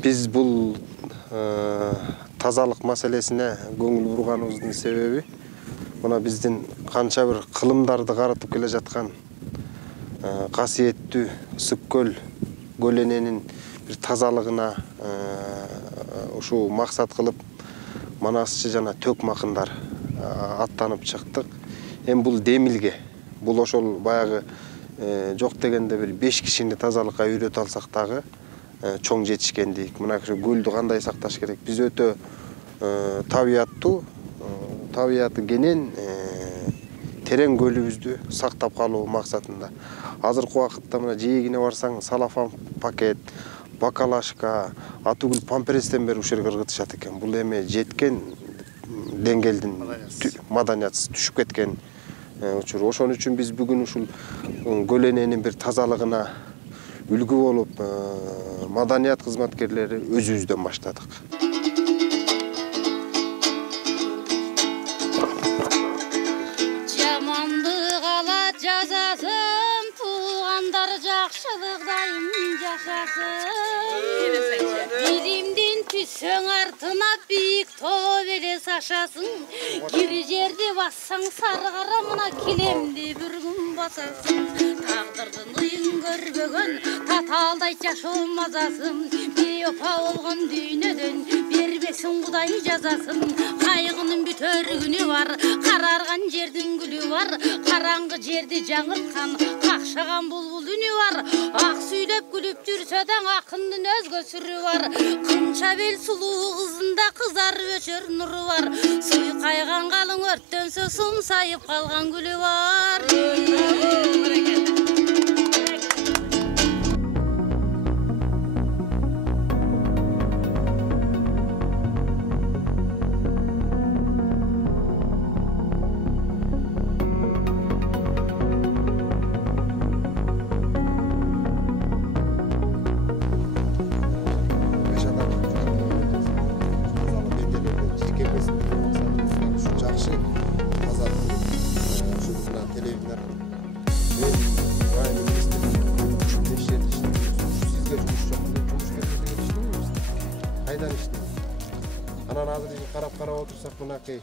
Biz бұл тазалық мәселесіне көңіл бұрғанымыздың себебі, мына біздің қанша бір қылымдарды қаратып келе жатқан қасиетті Ысыккөл көліненің бір тазалығына ушу мақсат қылып, манасчы жана төк мақындар аттанып шықтық. Бұл демилге, бұл ошол баяғы жоқ дегенде бір 5 кишини тазалыққа үйрөтө алсак дагы чоң жетишкендик. Мына көлдү кандай сакташ керек? Биз өтө табияты кенен терең көлүбүздү сактап калуу максатында. Азыркы убакытта мына жээгине барсаң, салафан пакет, бакалашка, атүгүл памперестен бери ушул жерге ыргытышат экен. Бул эми жеткен деңгээлдин маданиятсыз түшүп кеткен учур. Ошон үчүн биз бүгүн ушул көлөнөнүн бир тазалыгына үлгү болуп, маданият кызматкерлери өзүбүздөн баштадык. Жамандык алат жазасын, туугандар жакшылык дайым жашасын. Биримдин түссөң артына бийик тоо белес ашасын. Кир жерди бассаң сары кара, мына килемди бир күн басасың. Тагдырдын ыйын көрбөгөн татаалдай жашоо мазасын. Бейопа болгон дүйнөдөн бербесин Кудай жазасын. Кайгынын бүтөр күнү бар, карарган жердин гүлү бар. Караңгы жерди жаңырткан какшаган булбул үнү бар. Ак сүйлөп күлүп жүрсө да акындын өзгө сүрү бар. Кынча бел сулуу кызында кызарып өчөр нуру бар. Суйкайган калың өрттөнсө сумсайып калган гүлү бар. Анан азыр карап-карап отурсак, мынакей